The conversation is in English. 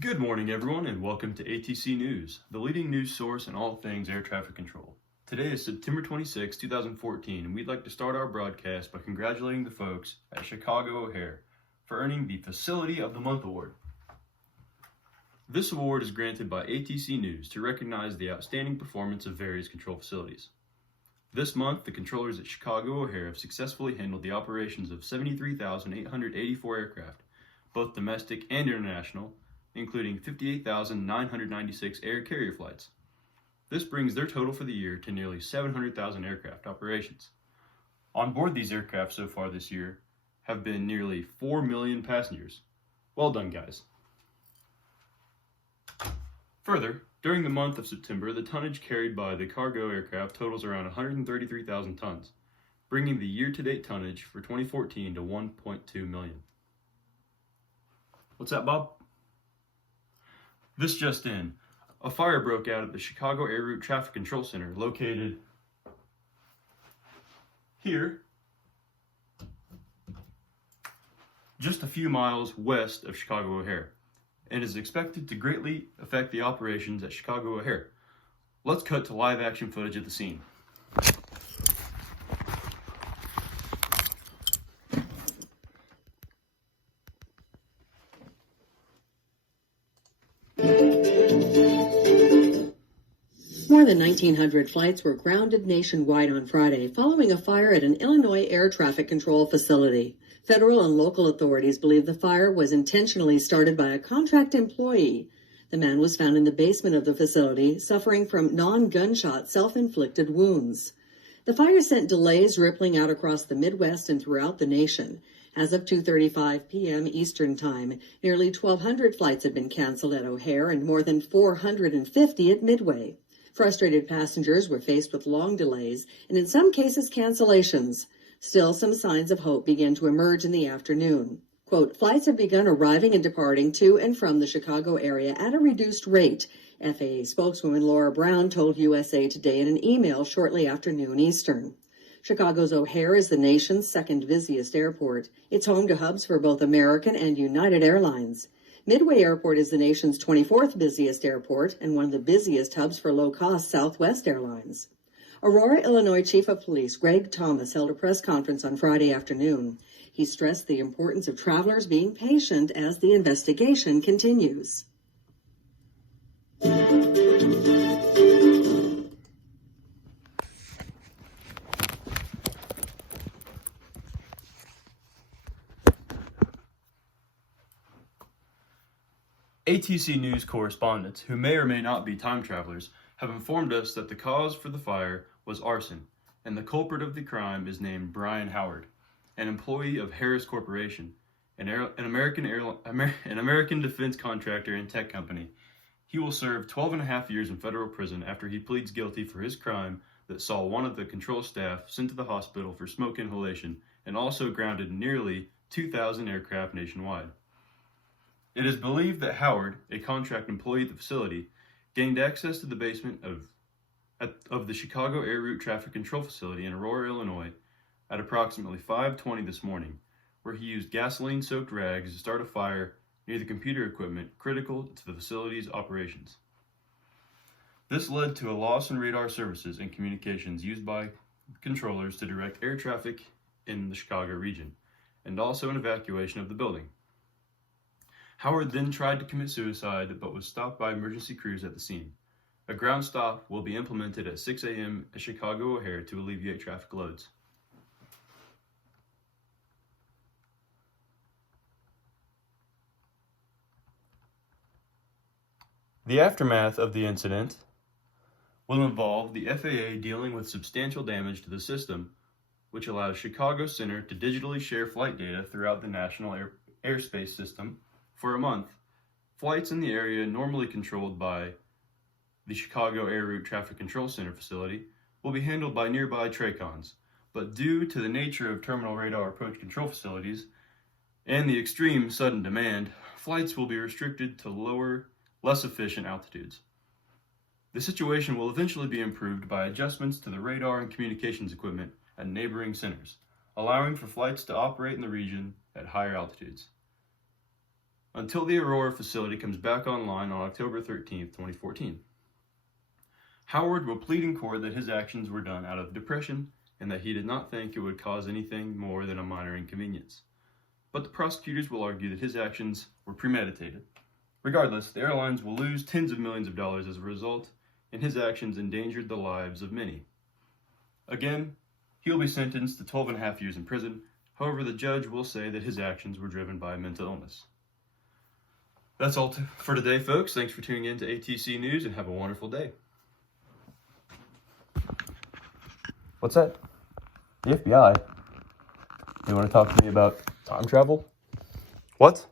Good morning, everyone, and welcome to ATC News, the leading news source in all things air traffic control. Today is September 26, 2014, and we'd like to start our broadcast by congratulating the folks at Chicago O'Hare for earning the Facility of the Month award. This award is granted by ATC News to recognize the outstanding performance of various control facilities. This month, the controllers at Chicago O'Hare have successfully handled the operations of 73,884 aircraft, both domestic and international, including 58,996 air carrier flights. This brings their total for the year to nearly 700,000 aircraft operations. On board these aircraft so far this year have been nearly 4 million passengers. Well done, guys. Further, during the month of September, the tonnage carried by the cargo aircraft totals around 133,000 tons, bringing the year-to-date tonnage for 2014 to 1.2 million. What's that, Bob? This just in, a fire broke out at the Chicago Air Route Traffic Control Center located here, just a few miles west of Chicago O'Hare, and is expected to greatly affect the operations at Chicago O'Hare. Let's cut to live action footage at the scene. More than 1,900 flights were grounded nationwide on Friday following a fire at an Illinois air traffic control facility. Federal and local authorities believe the fire was intentionally started by a contract employee. The man was found in the basement of the facility, suffering from non-gunshot self-inflicted wounds. The fire sent delays rippling out across the Midwest and throughout the nation. As of 2:35 p.m. Eastern Time, nearly 1,200 flights had been canceled at O'Hare and more than 450 at Midway. Frustrated passengers were faced with long delays and in some cases cancellations. Still, some signs of hope began to emerge in the afternoon. Quote, flights have begun arriving and departing to and from the Chicago area at a reduced rate, FAA spokeswoman Laura Brown told USA Today in an email shortly after noon Eastern. Chicago's O'Hare is the nation's second busiest airport. It's home to hubs for both American and United Airlines. Midway Airport is the nation's 24th busiest airport and one of the busiest hubs for low-cost Southwest Airlines. Aurora, Illinois Chief of Police Greg Thomas held a press conference on Friday afternoon. He stressed the importance of travelers being patient as the investigation continues. ATC News correspondents, who may or may not be time travelers, have informed us that the cause for the fire was arson, and the culprit of the crime is named Brian Howard, an employee of Harris Corporation, an American defense contractor and tech company. He will serve 12.5 years in federal prison after he pleads guilty for his crime that saw one of the control staff sent to the hospital for smoke inhalation and also grounded nearly 2,000 aircraft nationwide. It is believed that Howard, a contract employee at the facility, gained access to the basement of the Chicago Air Route Traffic Control Facility in Aurora, Illinois, at approximately 5:20 this morning, where he used gasoline-soaked rags to start a fire near the computer equipment critical to the facility's operations. This led to a loss in radar services and communications used by controllers to direct air traffic in the Chicago region, and also an evacuation of the building. Howard then tried to commit suicide, but was stopped by emergency crews at the scene. A ground stop will be implemented at 6 a.m. at Chicago O'Hare to alleviate traffic loads. The aftermath of the incident will involve the FAA dealing with substantial damage to the system, which allows Chicago Center to digitally share flight data throughout the national airspace system. For a month, flights in the area normally controlled by the Chicago Air Route Traffic Control Center facility will be handled by nearby TRACONs, but due to the nature of terminal radar approach control facilities and the extreme sudden demand, flights will be restricted to lower, less efficient altitudes. The situation will eventually be improved by adjustments to the radar and communications equipment at neighboring centers, allowing for flights to operate in the region at higher altitudes. until the Aurora facility comes back online on October 13th, 2014. Howard will plead in court that his actions were done out of depression and that he did not think it would cause anything more than a minor inconvenience. But the prosecutors will argue that his actions were premeditated. Regardless, the airlines will lose tens of millions of dollars as a result, and his actions endangered the lives of many. Again, he will be sentenced to 12.5 years in prison. However, the judge will say that his actions were driven by mental illness. That's all for today, folks. Thanks for tuning in to ATC News, and have a wonderful day. What's that? The FBI? You want to talk to me about time travel? What?